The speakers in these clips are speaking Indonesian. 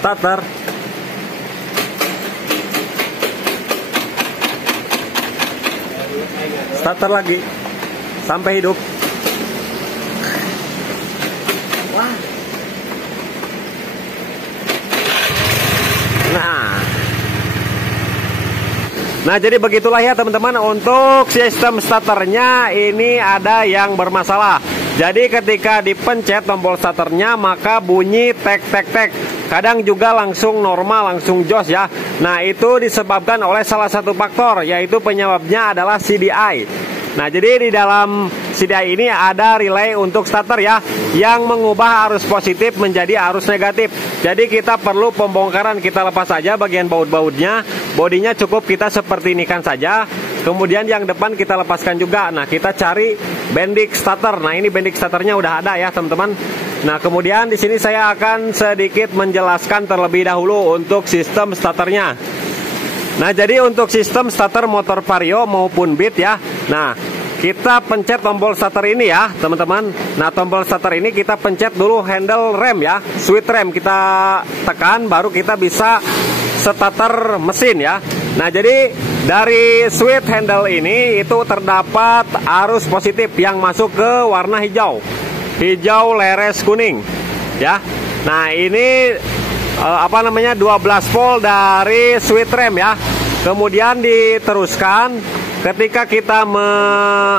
starter. Starter lagi sampai hidup. Nah, jadi begitulah ya teman-teman, untuk sistem starternya ini ada yang bermasalah. Jadi ketika dipencet tombol starternya maka bunyi tek tek tek. Kadang juga langsung normal, langsung jos ya. Nah, itu disebabkan oleh salah satu faktor, yaitu penyebabnya adalah CDI. Nah, jadi di dalam CDI ini ada relay untuk starter ya, yang mengubah arus positif menjadi arus negatif. Jadi kita perlu pembongkaran, kita lepas saja bagian baut-bautnya. Bodinya cukup kita seperti ini kan saja. Kemudian yang depan kita lepaskan juga. Nah, kita cari bendik starter. Nah, ini bendik starternya udah ada ya teman-teman. Nah, kemudian di sini saya akan sedikit menjelaskan terlebih dahulu untuk sistem starternya. Nah, jadi untuk sistem starter motor Vario maupun Beat ya. Nah, kita pencet tombol starter ini ya teman-teman. Nah, tombol starter ini kita pencet dulu handle rem ya, switch rem kita tekan, baru kita bisa starter mesin ya. Nah, jadi dari switch handle ini itu terdapat arus positif yang masuk ke warna hijau, hijau leres kuning ya. Nah, ini 12 volt dari switch rem ya. Kemudian diteruskan ketika kita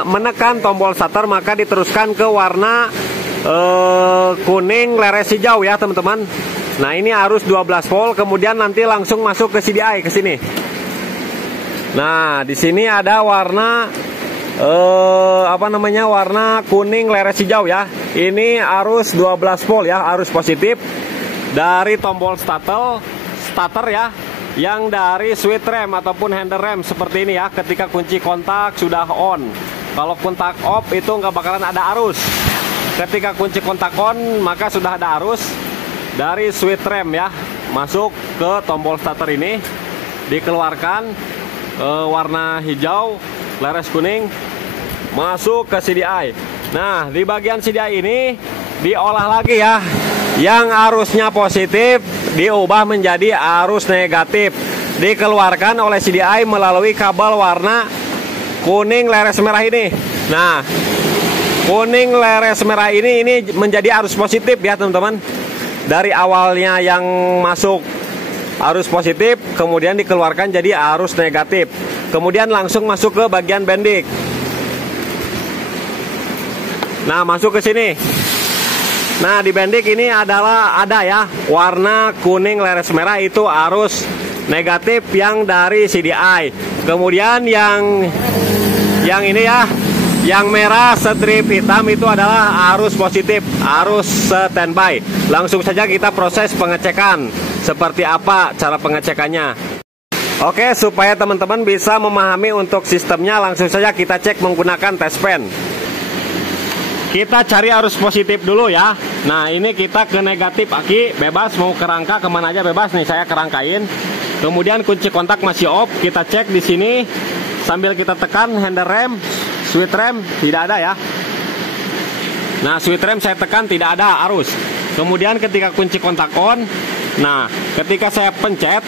menekan tombol starter, maka diteruskan ke warna kuning leres hijau ya teman-teman. Nah, ini arus 12 volt, kemudian nanti langsung masuk ke CDI ke sini. Nah, di sini ada warna warna kuning leres hijau ya. Ini arus 12 volt ya, arus positif dari tombol starter ya, yang dari switch rem ataupun handle rem seperti ini ya. Ketika kunci kontak sudah on, kalau kontak off itu nggak bakalan ada arus. Ketika kunci kontak on maka sudah ada arus dari switch rem ya, masuk ke tombol starter ini, dikeluarkan warna hijau leres kuning, masuk ke CDI. Nah, di bagian CDI ini diolah lagi ya, yang arusnya positif diubah menjadi arus negatif, dikeluarkan oleh CDI melalui kabel warna kuning leres merah ini. Nah, kuning leres merah ini menjadi arus positif ya teman-teman. Dari awalnya yang masuk arus positif, kemudian dikeluarkan jadi arus negatif, kemudian langsung masuk ke bagian bendik. Nah, masuk ke sini. Nah, di bendik ini adalah ada ya warna kuning leres merah, itu arus negatif yang dari CDI. Kemudian yang ini ya, yang merah strip hitam itu adalah arus positif, arus standby. Langsung saja kita proses pengecekan. Seperti apa cara pengecekannya? Oke, supaya teman-teman bisa memahami untuk sistemnya, langsung saja kita cek menggunakan test pen. Kita cari arus positif dulu ya. Nah, ini kita ke negatif aki, bebas mau ke rangka kemana aja bebas nih, saya kerangkain. Kemudian kunci kontak masih off, kita cek di sini sambil kita tekan handle rem, switch rem tidak ada ya. Nah, switch rem saya tekan tidak ada arus. Kemudian ketika kunci kontak on, nah ketika saya pencet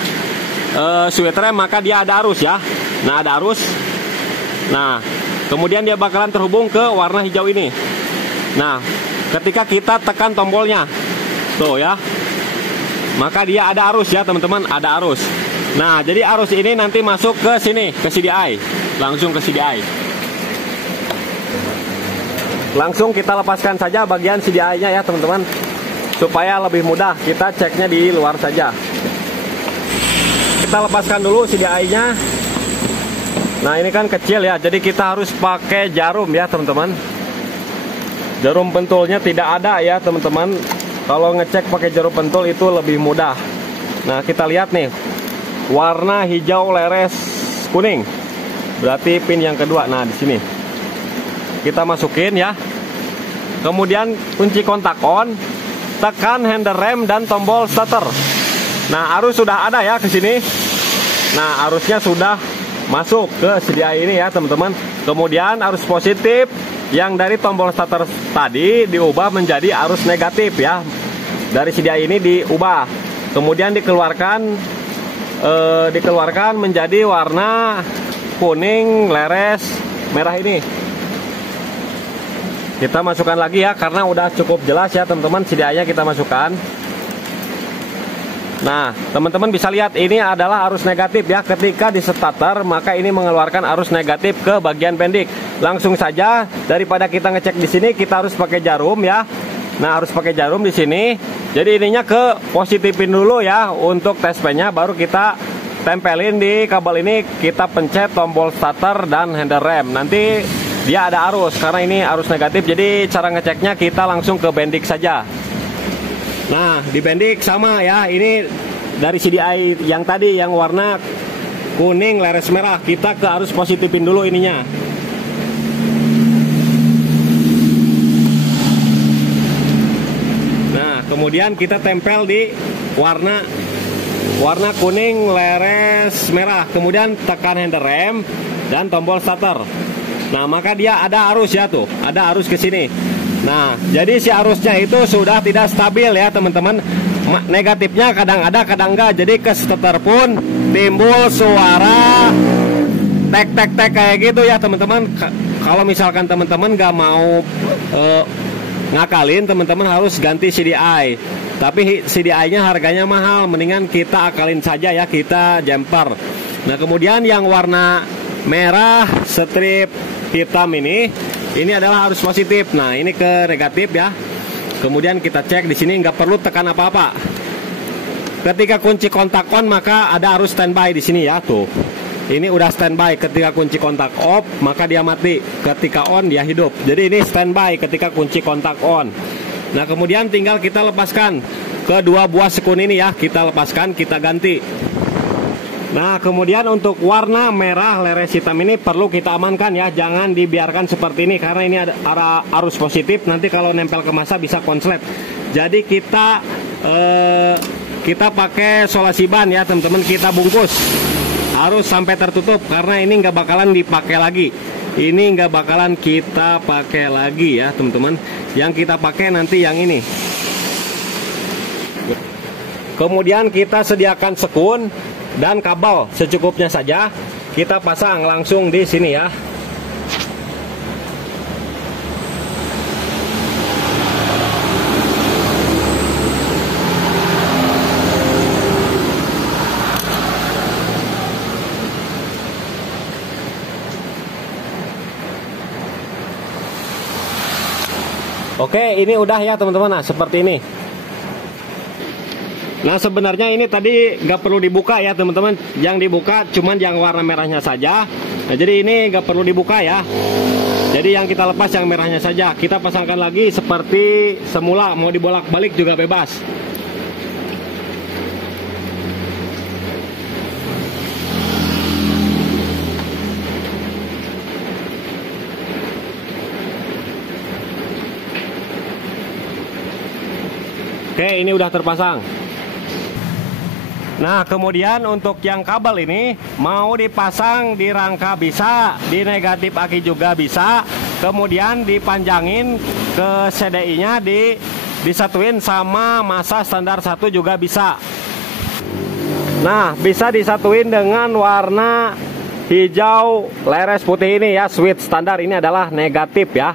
switch rem maka dia ada arus ya. Nah, ada arus. Nah, kemudian dia bakalan terhubung ke warna hijau ini. Nah, ketika kita tekan tombolnya tuh ya, maka dia ada arus ya teman-teman, ada arus. Nah, jadi arus ini nanti masuk ke sini, ke CDI, langsung ke CDI. Langsung kita lepaskan saja bagian CDI-nya ya teman-teman, supaya lebih mudah kita ceknya di luar saja. Kita lepaskan dulu CDI-nya. Nah, ini kan kecil ya, jadi kita harus pakai jarum ya teman-teman. Jarum pentulnya tidak ada ya teman-teman. Kalau ngecek pakai jarum pentul itu lebih mudah. Nah, kita lihat nih, warna hijau leres kuning, berarti pin yang kedua. Nah, di sini kita masukin ya. Kemudian kunci kontak on, tekan handle rem dan tombol starter. Nah, arus sudah ada ya ke sini. Nah, arusnya sudah masuk ke CDI ini ya teman-teman. Kemudian arus positif yang dari tombol starter tadi diubah menjadi arus negatif ya. Dari CDI ini diubah kemudian dikeluarkan menjadi warna kuning leres merah ini. Kita masukkan lagi ya, karena udah cukup jelas ya teman-teman, CDI-nya kita masukkan. Nah, teman-teman bisa lihat ini adalah arus negatif ya. Ketika di starter, maka ini mengeluarkan arus negatif ke bagian pendik. Langsung saja, daripada kita ngecek di sini, kita harus pakai jarum ya. Nah, harus pakai jarum di sini. Jadi ininya ke positifin dulu ya untuk tes pen-nya, baru kita tempelin di kabel ini, kita pencet tombol starter dan handle rem. Nanti dia ada arus, karena ini arus negatif. Jadi cara ngeceknya kita langsung ke bendik saja. Nah, di bendik sama ya, ini dari CDI yang tadi yang warna kuning leres merah, kita ke arus positifin dulu ininya. Nah, kemudian kita tempel di warna kuning leres merah, kemudian tekan handle rem dan tombol starter. Nah, maka dia ada arus ya tuh, ada arus ke sini. Nah, jadi si arusnya itu sudah tidak stabil ya teman-teman. Negatifnya kadang ada, kadang enggak. Jadi ke starter pun timbul suara tek tek tek kayak gitu ya teman-teman. Kalau misalkan teman-teman nggak mau ngakalin, teman-teman harus ganti CDI. Tapi CDI-nya harganya mahal, mendingan kita akalin saja ya, kita jumper. Nah, kemudian yang warna merah strip hitam ini adalah arus positif. Nah, ini ke negatif ya. Kemudian kita cek di sini, nggak perlu tekan apa-apa. Ketika kunci kontak on, maka ada arus standby di sini ya tuh. Ini udah standby. Ketika kunci kontak off, maka dia mati. Ketika on, dia hidup. Jadi ini standby ketika kunci kontak on. Nah, kemudian tinggal kita lepaskan kedua buah sekun ini ya, kita lepaskan, kita ganti. Nah, kemudian untuk warna merah leres hitam ini perlu kita amankan ya, jangan dibiarkan seperti ini, karena ini ada arus positif, nanti kalau nempel ke massa bisa konslet. Jadi kita pakai solasi ban ya teman-teman, kita bungkus harus sampai tertutup, karena ini nggak bakalan dipakai lagi. Ini nggak bakalan kita pakai lagi ya teman-teman. Yang kita pakai nanti yang ini. Kemudian kita sediakan sekun dan kabel secukupnya saja. Kita pasang langsung di sini ya. Oke, ini udah ya teman-teman. Nah, seperti ini. Nah, sebenarnya ini tadi nggak perlu dibuka ya teman-teman. Yang dibuka cuman yang warna merahnya saja. Nah, jadi ini nggak perlu dibuka ya. Jadi yang kita lepas yang merahnya saja. Kita pasangkan lagi seperti semula. Mau dibolak-balik juga bebas. Oke, ini udah terpasang. Nah, kemudian untuk yang kabel ini mau dipasang di rangka bisa, di negatif aki juga bisa. Kemudian dipanjangin ke CDI-nya, disatuin sama massa standar 1 juga bisa. Nah, bisa disatuin dengan warna hijau leres putih ini ya, switch standar ini adalah negatif ya.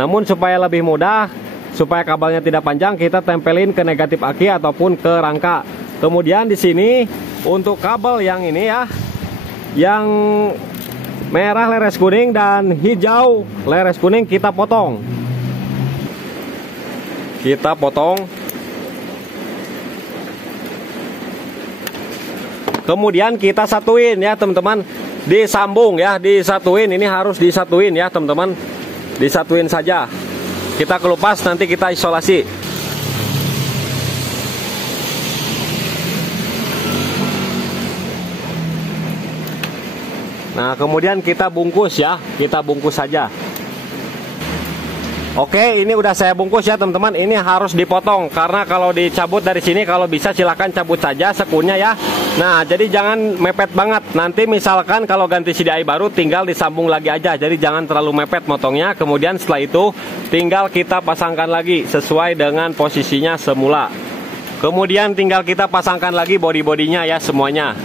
Namun supaya lebih mudah, supaya kabelnya tidak panjang, kita tempelin ke negatif aki ataupun ke rangka. Kemudian di sini untuk kabel yang ini ya, yang merah leres kuning dan hijau leres kuning kita potong. Kita potong. Kemudian kita satuin ya teman-teman, disambung ya, disatuin. Ini harus disatuin ya teman-teman, disatuin saja. Kita kelupas, nanti kita isolasi. Nah, kemudian kita bungkus ya, kita bungkus saja. Oke, ini udah saya bungkus ya teman-teman. Ini harus dipotong, karena kalau dicabut dari sini, kalau bisa silakan cabut saja sekunnya ya. Nah, jadi jangan mepet banget. Nanti misalkan kalau ganti CDI baru tinggal disambung lagi aja. Jadi jangan terlalu mepet motongnya. Kemudian setelah itu tinggal kita pasangkan lagi sesuai dengan posisinya semula. Kemudian tinggal kita pasangkan lagi bodi-bodinya ya semuanya.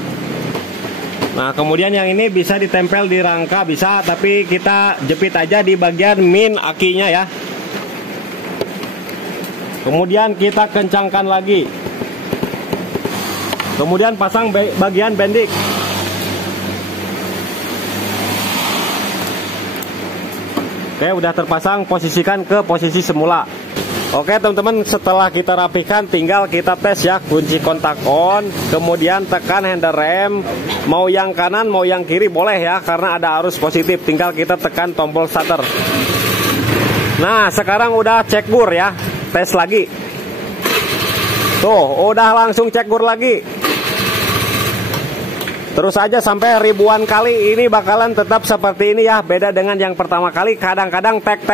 Nah, kemudian yang ini bisa ditempel di rangka bisa, tapi kita jepit aja di bagian min akinya ya. Kemudian kita kencangkan lagi. Kemudian pasang bagian bendik. Oke, udah terpasang, posisikan ke posisi semula. Oke teman-teman, setelah kita rapikan tinggal kita tes ya. Kunci kontak on, kemudian tekan handle rem. Mau yang kanan mau yang kiri boleh ya, karena ada arus positif. Tinggal kita tekan tombol starter. Nah sekarang udah cek gur ya. Tes lagi. Tuh udah langsung cek gur lagi. Terus aja sampai ribuan kali, ini bakalan tetap seperti ini ya. Beda dengan yang pertama kali, kadang-kadang tek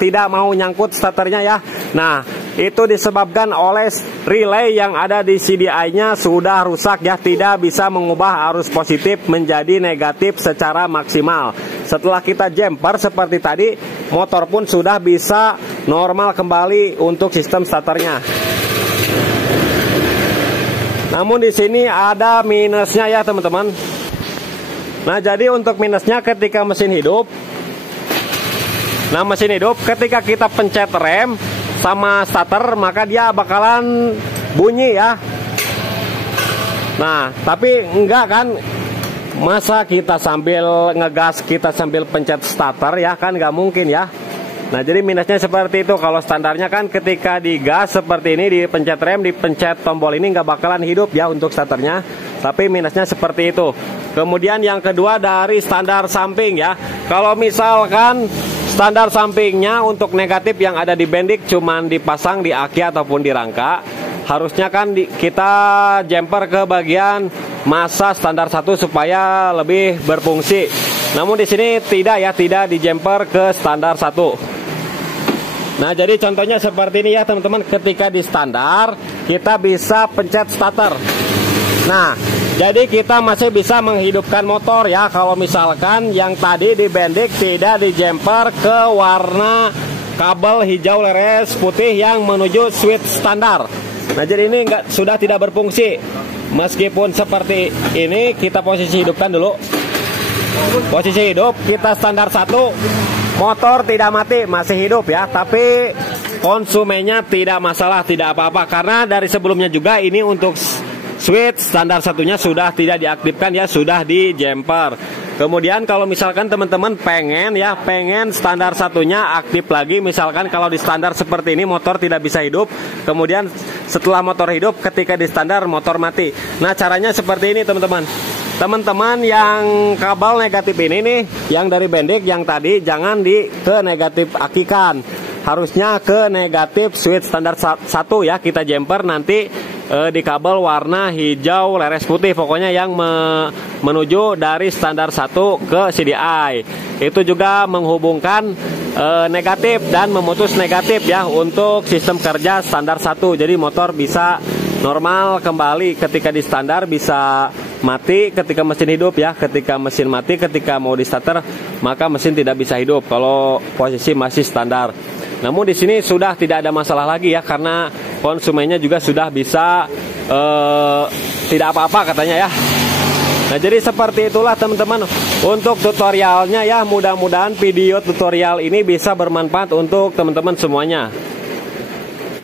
tidak mau nyangkut starternya ya. Nah itu disebabkan oleh relay yang ada di CDI-nya sudah rusak ya, tidak bisa mengubah arus positif menjadi negatif secara maksimal. Setelah kita jumper seperti tadi, motor pun sudah bisa normal kembali untuk sistem starternya. Namun di sini ada minusnya ya teman-teman. Nah jadi untuk minusnya ketika mesin hidup. Nah mesin hidup ketika kita pencet rem sama starter, maka dia bakalan bunyi ya. Nah tapi enggak kan, masa kita sambil ngegas kita sambil pencet starter ya, kan nggak mungkin ya. Nah jadi minusnya seperti itu. Kalau standarnya kan ketika digas seperti ini, dipencet rem, dipencet tombol ini nggak bakalan hidup ya untuk starternya. Tapi minusnya seperti itu. Kemudian yang kedua dari standar samping ya. Kalau misalkan standar sampingnya untuk negatif yang ada di bendik cuman dipasang di aki ataupun di rangka, harusnya kan kita jumper ke bagian massa standar 1 supaya lebih berfungsi. Namun di sini tidak ya, tidak di jumper ke standar 1. Nah jadi contohnya seperti ini ya teman-teman. Ketika di standar kita bisa pencet starter. Nah jadi kita masih bisa menghidupkan motor ya. Kalau misalkan yang tadi di bendik tidak di jumper ke warna kabel hijau leres putih yang menuju switch standar. Nah jadi ini sudah tidak berfungsi. Meskipun seperti ini, kita posisi hidupkan dulu. Posisi hidup kita standar 1. Motor tidak mati, masih hidup ya, tapi konsumennya tidak masalah, tidak apa-apa. Karena dari sebelumnya juga ini untuk switch standar 1-nya sudah tidak diaktifkan ya, sudah di jumper. Kemudian kalau misalkan teman-teman pengen standar 1-nya aktif lagi, misalkan kalau di standar seperti ini motor tidak bisa hidup, kemudian setelah motor hidup ketika di standar motor mati. Nah caranya seperti ini teman-teman. Teman-teman yang kabel negatif ini nih, yang dari bendik yang tadi jangan ke negatif akikan. Harusnya ke negatif switch standar 1 ya, kita jumper nanti di kabel warna hijau leres putih, pokoknya yang menuju dari standar 1 ke CDI. Itu juga menghubungkan negatif dan memutus negatif ya untuk sistem kerja standar 1. Jadi motor bisa normal kembali. Ketika di standar bisa mati ketika mesin hidup ya. Ketika mesin mati, ketika mau di starter, maka mesin tidak bisa hidup kalau posisi masih standar. Namun di sini sudah tidak ada masalah lagi ya, karena konsumennya juga sudah bisa tidak apa-apa katanya ya. Nah jadi seperti itulah teman-teman untuk tutorialnya ya. Mudah-mudahan video tutorial ini bisa bermanfaat untuk teman-teman semuanya.